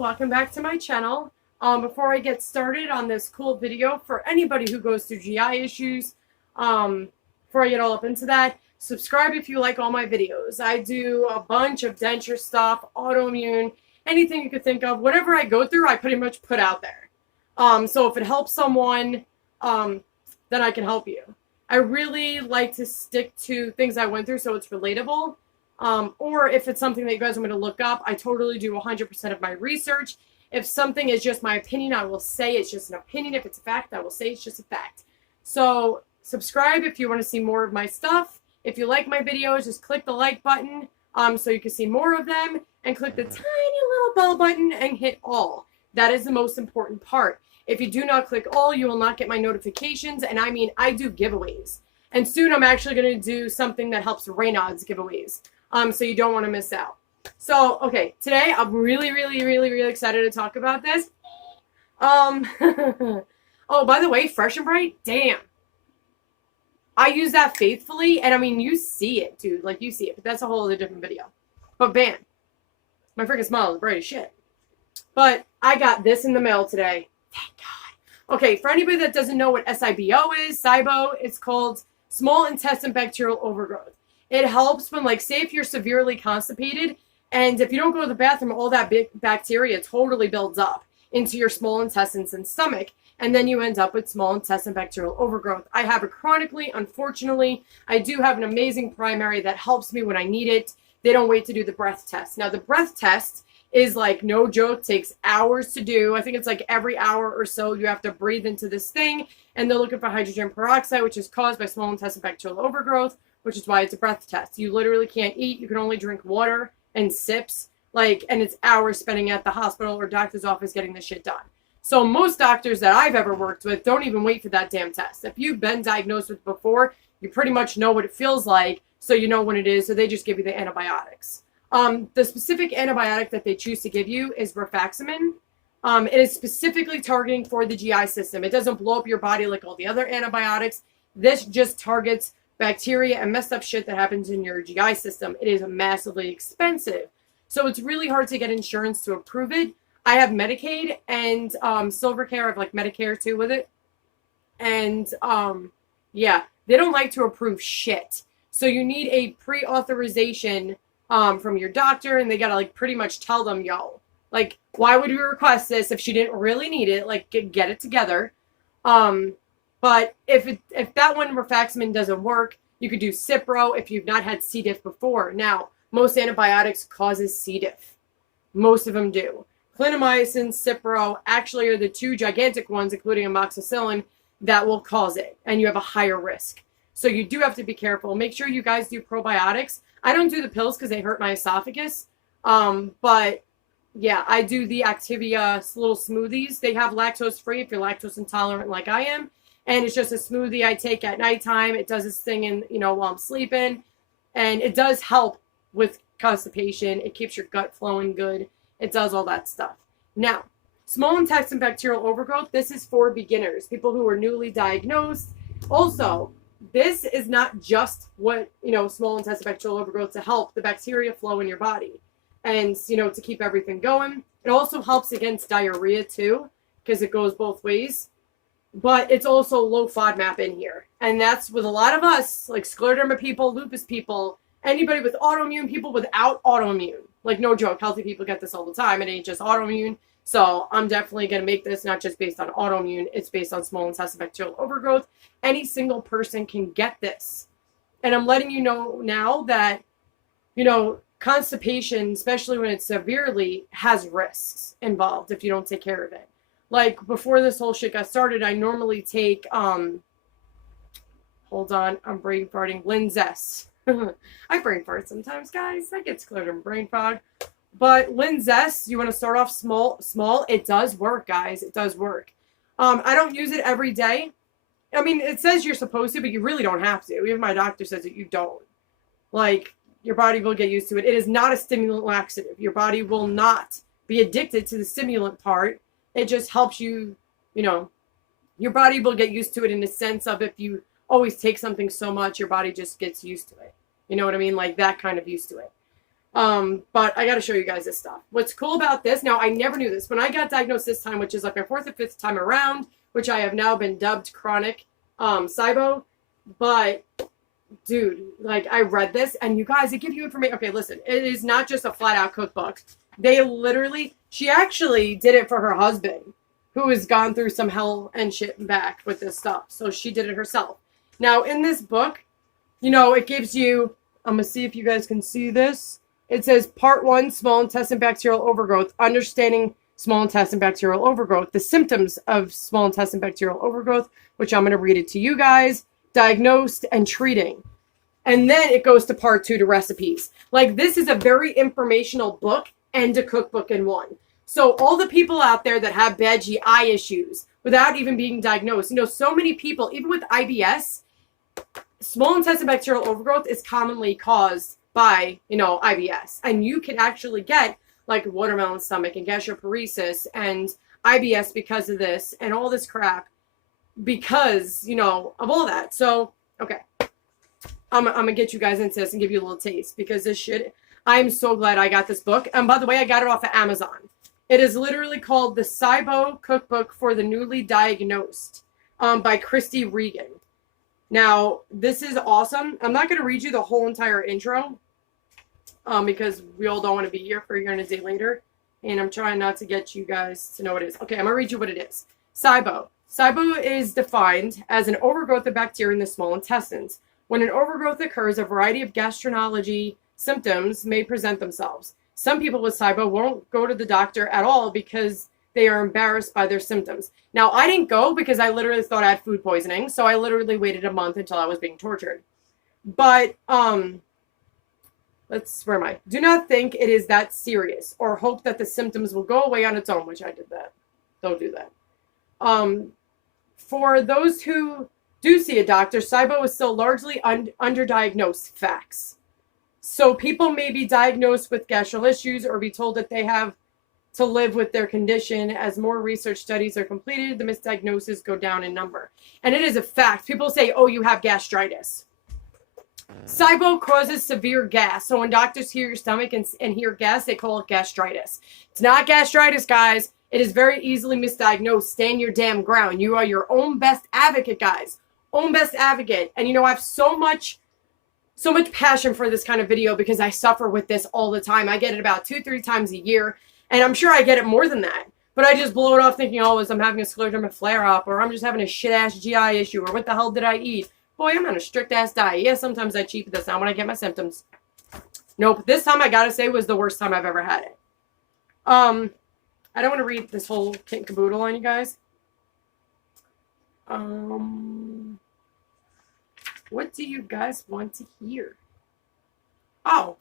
welcome back to my channel. Before I get started on this cool video, for anybody who goes through GI issues, before I get all up into that, subscribe if you like all my videos. I do a bunch of denture stuff, autoimmune, anything you could think of. Whatever I go through, I pretty much put out there. So if it helps someone, then I can help you. I really like to stick to things I went through so it's relatable. Or if it's something that you guys want me to look up, I totally do 100% of my research. If something is just my opinion, I will say it's just an opinion. If it's a fact, I will say it's just a fact. So subscribe if you want to see more of my stuff. If you like my videos, just click the like button so you can see more of them, and click the tiny little bell button and hit all. That is the most important part. If you do not click all, you will not get my notifications. And I mean, I do giveaways. And soon I'm actually going to do something that helps Raynaud's giveaways. So you don't want to miss out. So, okay, today I'm really excited to talk about this. Oh, by the way, Fresh and Bright, damn. I use that faithfully, and I mean, you see it, dude. Like, you see it, but that's a whole other different video. But, bam. My freaking smile is bright as shit. But I got this in the mail today. Thank God. Okay, for anybody that doesn't know what Sibo is, Sibo, it's called Small Intestine Bacterial Overgrowth. It helps when, like, say if you're severely constipated, and if you don't go to the bathroom, all that big bacteria totally builds up into your small intestines and stomach, and then you end up with small intestine bacterial overgrowth. I have it chronically, unfortunately. I do have an amazing primary that helps me when I need it. They don't wait to do the breath test. Now, the breath test is, like, no joke, takes hours to do. I think it's like every hour or so you have to breathe into this thing, and they're looking for hydrogen peroxide, which is caused by small intestine bacterial overgrowth, which is why it's a breath test. You literally can't eat. You can only drink water and sips, like, and it's hours spending at the hospital or doctor's office getting this shit done. So most doctors that I've ever worked with don't even wait for that damn test. If you've been diagnosed with it before, you pretty much know what it feels like, so you know when it is, so they just give you the antibiotics. The specific antibiotic that they choose to give you is rifaximin. It is specifically targeting for the GI system. It doesn't blow up your body like all the other antibiotics. This just targets bacteria and messed up shit that happens in your GI system. It is massively expensive. So it's really hard to get insurance to approve it. I have Medicaid and Silvercare. I have like Medicare too with it. And yeah, they don't like to approve shit. So you need a pre-authorization from your doctor, and they gotta like pretty much tell them, yo, like, why would we request this if she didn't really need it? Like, get it together. But if that one rifaximin doesn't work, you could do Cipro if you've not had C. diff before. Now, most antibiotics causes C. diff. Most of them do. Clindamycin, Cipro actually are the two gigantic ones, including amoxicillin, that will cause it, and you have a higher risk. So you do have to be careful. Make sure you guys do probiotics. I don't do the pills because they hurt my esophagus. But yeah, I do the Activia little smoothies. They have lactose free if you're lactose intolerant like I am. And it's just a smoothie I take at nighttime. It does this thing in, while I'm sleeping. And it does help with constipation. It keeps your gut flowing good. It does all that stuff. Now, small intestine bacterial overgrowth, this is for beginners, people who are newly diagnosed. Also, this is not just what, small intestine bacterial overgrowth to help the bacteria flow in your body and, to keep everything going. It also helps against diarrhea too, because it goes both ways. But it's also low FODMAP in here. And that's with a lot of us, like scleroderma people, lupus people, anybody with autoimmune, people without autoimmune. Like, no joke, healthy people get this all the time. It ain't just autoimmune. So I'm definitely going to make this not just based on autoimmune. It's based on small intestine bacterial overgrowth. Any single person can get this. And I'm letting you know now that, constipation, especially when it's severely, has risks involved if you don't take care of it. Like, before this whole shit got started, I normally take, hold on, I'm brain farting, Linzess. I brain fart sometimes, guys. I get scleroderma brain fog. But Linzess, you want to start off small. It does work, guys. It does work. I don't use it every day. I mean, it says you're supposed to, but you really don't have to. Even my doctor says that you don't. Like, your body will get used to it. It is not a stimulant laxative. Your body will not be addicted to the stimulant part. It just helps you, your body will get used to it in the sense of if you always take something so much, your body just gets used to it. You know what I mean? Like that kind of used to it. But I got to show you guys this stuff. What's cool about this, now I never knew this. When I got diagnosed this time, which is like my 4th or 5th time around, which I have now been dubbed chronic Sibo, but dude, like I read this and you guys, it give you information. Okay, listen, it is not just a flat out cookbook. They literally, she actually did it for her husband who has gone through some hell and shit and back with this stuff. So she did it herself. Now in this book, you know, it gives you, I'm going to see if you guys can see this. It says part 1, small intestine bacterial overgrowth, understanding small intestine bacterial overgrowth, the symptoms of small intestine bacterial overgrowth, which I'm going to read it to you guys, diagnosed and treating. And then it goes to part 2 to recipes. Like this is a very informational book and a cookbook in one. So all the people out there that have bad GI issues without even being diagnosed, you know, so many people, even with IBS, small intestine bacterial overgrowth is commonly caused by, you know, IBS. And you can actually get like watermelon stomach and gastroparesis and IBS because of this and all this crap because, you know, of all that. So, okay. I'm going to get you guys into this and give you a little taste because this shit, I'm so glad I got this book. And by the way, I got it off of Amazon. It is literally called The Sibo Cookbook for the Newly Diagnosed by Christy Regan. Now, this is awesome. I'm not going to read you the whole entire intro because we all don't want to be here for a year and a day later. And I'm trying not to get you guys to know what it is. Okay, I'm going to read you what it is. Sibo. Sibo is defined as an overgrowth of bacteria in the small intestines. When an overgrowth occurs, a variety of gastroenterology symptoms may present themselves. Some people with Sibo won't go to the doctor at all because they are embarrassed by their symptoms. Now, I didn't go because I literally thought I had food poisoning, so I literally waited a month until I was being tortured. But, where am I? Do not think it is that serious or hope that the symptoms will go away on its own, which I did that. Don't do that. For those who do see a doctor, Sibo is still largely underdiagnosed facts. So people may be diagnosed with gastro issues or be told that they have to live with their condition. As more research studies are completed, the misdiagnoses go down in number. And it is a fact. People say, oh, you have gastritis. Sibo causes severe gas. So when doctors hear your stomach and hear gas, they call it gastritis. It's not gastritis, guys. It is very easily misdiagnosed. Stand your damn ground. You are your own best advocate, guys. Own best advocate. And you know, I have so much passion for this kind of video because I suffer with this all the time. I get it about 2-3 times a year. And I'm sure I get it more than that. But I just blow it off thinking, oh, I'm having a scleroderma flare-up, or I'm just having a shit-ass GI issue, or what the hell did I eat? Boy, I'm on a strict-ass diet. Yeah, sometimes I cheat, but that's not when I get my symptoms. Nope. This time, I gotta say, was the worst time I've ever had it. I don't want to read this whole kit and caboodle on you guys. What do you guys want to hear? Oh.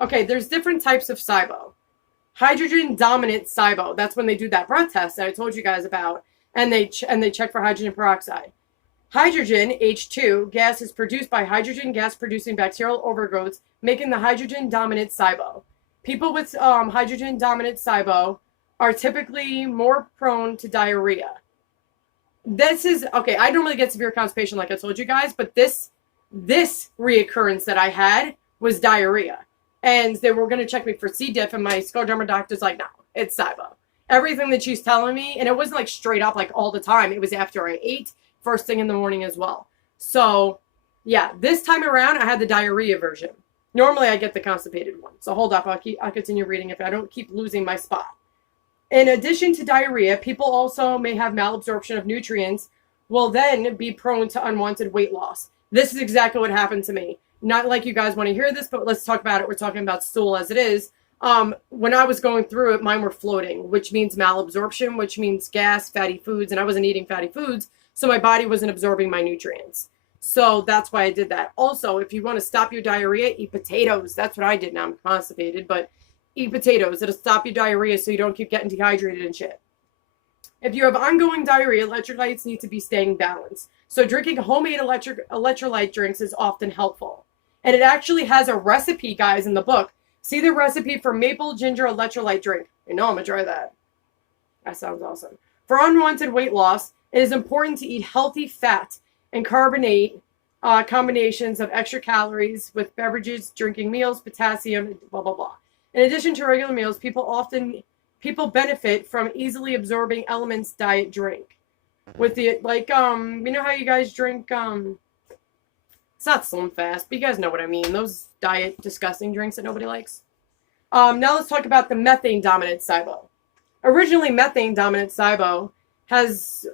Okay, there's different types of Sibo. Hydrogen dominant Sibo. That's when they do that breath test that I told you guys about, and they check for hydrogen peroxide. Hydrogen, H2, gas is produced by hydrogen gas-producing bacterial overgrowths, making the hydrogen dominant Sibo. People with hydrogen dominant Sibo are typically more prone to diarrhea. This is, okay, I normally get severe constipation like I told you guys, but this reoccurrence that I had was diarrhea. And they were going to check me for C. diff, and my scleroderma doctor's like, no, it's Sibo. Everything that she's telling me, and it wasn't like straight up like all the time. It was after I ate, first thing in the morning as well. So, yeah, this time around, I had the diarrhea version. Normally, I get the constipated one. So hold up, I'll continue reading if I don't keep losing my spot. In addition to diarrhea, people also may have malabsorption of nutrients, will then be prone to unwanted weight loss. This is exactly what happened to me. Not like you guys want to hear this, but let's talk about it. We're talking about stool as it is. When I was going through it, mine were floating, which means malabsorption, which means gas, fatty foods, and I wasn't eating fatty foods, so my body wasn't absorbing my nutrients. So that's why I did that. Also, if you want to stop your diarrhea, eat potatoes. That's what I did. Now I'm constipated, but eat potatoes. It'll stop your diarrhea so you don't keep getting dehydrated and shit. If you have ongoing diarrhea, electrolytes need to be staying balanced. So drinking homemade electrolyte drinks is often helpful. And it actually has a recipe, guys, in the book. See the recipe for maple ginger electrolyte drink. You know I'm going to try that. That sounds awesome. For unwanted weight loss, it is important to eat healthy fat and carbonate combinations of extra calories with beverages, drinking meals, potassium, blah, blah, blah. In addition to regular meals, people benefit from easily absorbing elements diet drink. With the, like, you know how you guys drink, it's not Slim Fast, but you guys know what I mean. Those diet disgusting drinks that nobody likes. Now let's talk about the methane dominant Sibo. Originally, methane dominant Sibo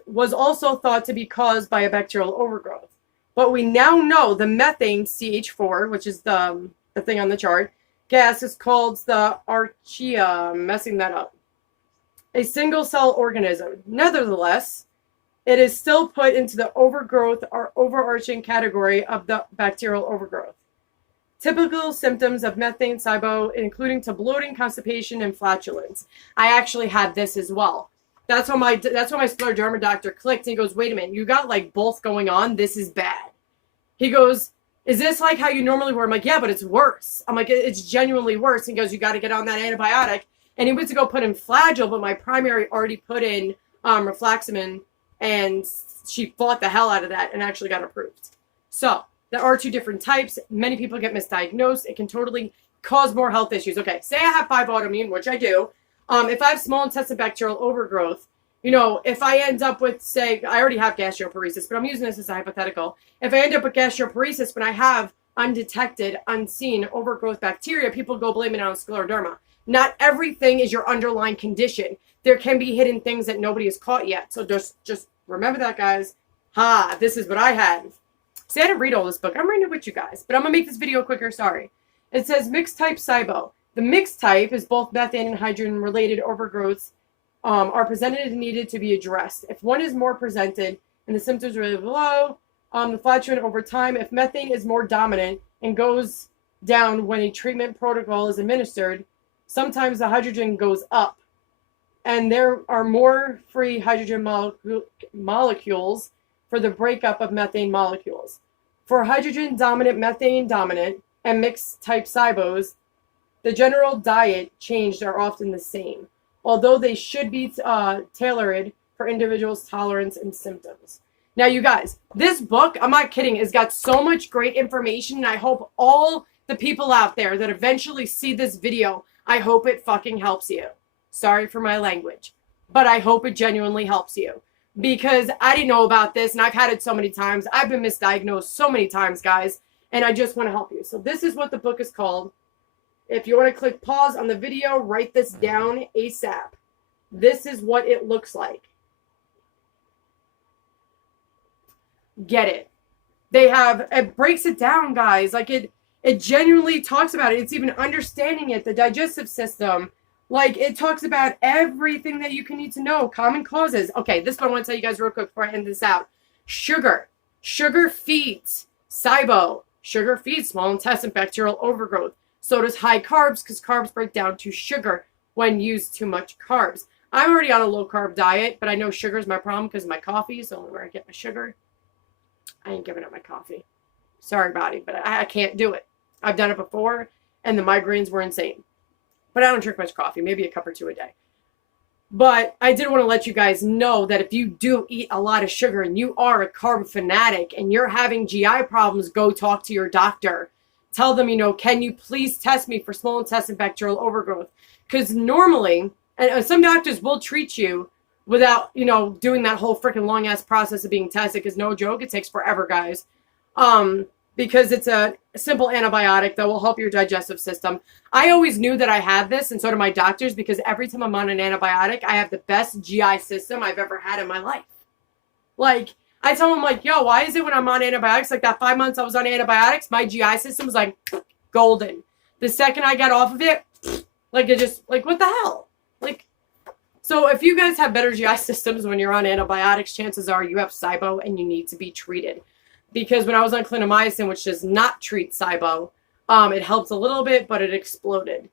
was also thought to be caused by a bacterial overgrowth. But we now know the methane CH4, which is the thing on the chart, gas is called the archaea. I'm messing that up. A single cell organism. Nevertheless, it is still put into the overgrowth or overarching category of the bacterial overgrowth. Typical symptoms of methane Sibo, including to bloating, constipation, and flatulence. I actually had this as well. That's when my scleroderma doctor clicked and he goes, wait a minute, you got like both going on. This is bad. He goes, is this like how you normally were? I'm like, yeah, but it's worse. I'm like, it's genuinely worse. He goes, you got to get on that antibiotic. And he went to go put in Flagyl, but my primary already put in rifloximine, and she fought the hell out of that and actually got approved. So there are two different types. Many people get misdiagnosed. It can totally cause more health issues. Okay, say I have 5 autoimmune, which I do. If I have small intestine bacterial overgrowth, you know, if I end up with, say, I already have gastroparesis, but I'm using this as a hypothetical. If I end up with gastroparesis when I have undetected, unseen overgrowth bacteria, people go blame it on scleroderma. Not everything is your underlying condition. There can be hidden things that nobody has caught yet. So just remember that, guys. This is what I had. See, I didn't read all this book. I'm reading it with you guys, but I'm going to make this video quicker. Sorry. It says mixed type Sibo. The mixed type is both methane and hydrogen-related overgrowths are presented and needed to be addressed. If one is more presented and the symptoms are really low, the flatulent over time, if methane is more dominant and goes down when a treatment protocol is administered, sometimes the hydrogen goes up. And there are more free hydrogen molecules for the breakup of methane molecules. For hydrogen dominant, methane dominant, and mixed type Sibos, the general diet changed are often the same, although they should be tailored for individuals' tolerance and symptoms. Now, you guys, this book, I'm not kidding, has got so much great information, and I hope all the people out there that eventually see this video, I hope it fucking helps you. Sorry for my language, but I hope it genuinely helps you, because I didn't know about this, and I've had it so many times. I've been misdiagnosed so many times, guys, and I just want to help you. So this is what the book is called. If you want to click pause on the video, write this down ASAP. This is what it looks like. Get it? It breaks it down, guys. Like it genuinely talks about it. It's even understanding it, the digestive system. Like, it talks about everything that you can need to know. Common causes. Okay, this one I want to tell you guys real quick before I end this out. Sugar. Sugar feeds Sibo. Sugar feeds small intestine bacterial overgrowth. So does high carbs, because carbs break down to sugar when used too much carbs. I'm already on a low-carb diet, but I know sugar is my problem because of my coffee. It's the only where I get my sugar. I ain't giving up my coffee. Sorry, body, but I can't do it. I've done it before, and the migraines were insane. But I don't drink much coffee, maybe a cup or two a day. But I did want to let you guys know that if you do eat a lot of sugar and you are a carb fanatic and you're having GI problems, go talk to your doctor. Tell them, you know, can you please test me for small intestine bacterial overgrowth? Because normally, and some doctors will treat you without, you know, doing that whole freaking long-ass process of being tested, because no joke, it takes forever, guys. Because it's a simple antibiotic that will help your digestive system. I always knew that I had this, and so do my doctors, because every time I'm on an antibiotic, I have the best GI system I've ever had in my life. Like, I tell them, like, yo, why is it when I'm on antibiotics, like that 5 months I was on antibiotics, my GI system was like golden. The second I got off of it, like, it just, like, what the hell? Like, so if you guys have better GI systems when you're on antibiotics, chances are you have Sibo and you need to be treated. Because when I was on clindamycin, which does not treat Sibo, it helped a little bit, but it exploded.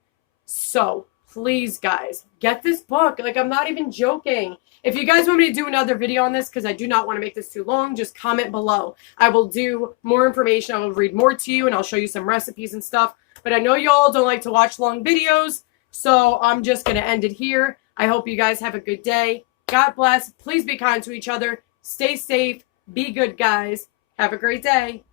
So please, guys, get this book. Like, I'm not even joking. If you guys want me to do another video on this, because I do not want to make this too long, just comment below. I will do more information. I will read more to you, and I'll show you some recipes and stuff. But I know y'all don't like to watch long videos, so I'm just going to end it here. I hope you guys have a good day. God bless. Please be kind to each other. Stay safe. Be good, guys. Have a great day.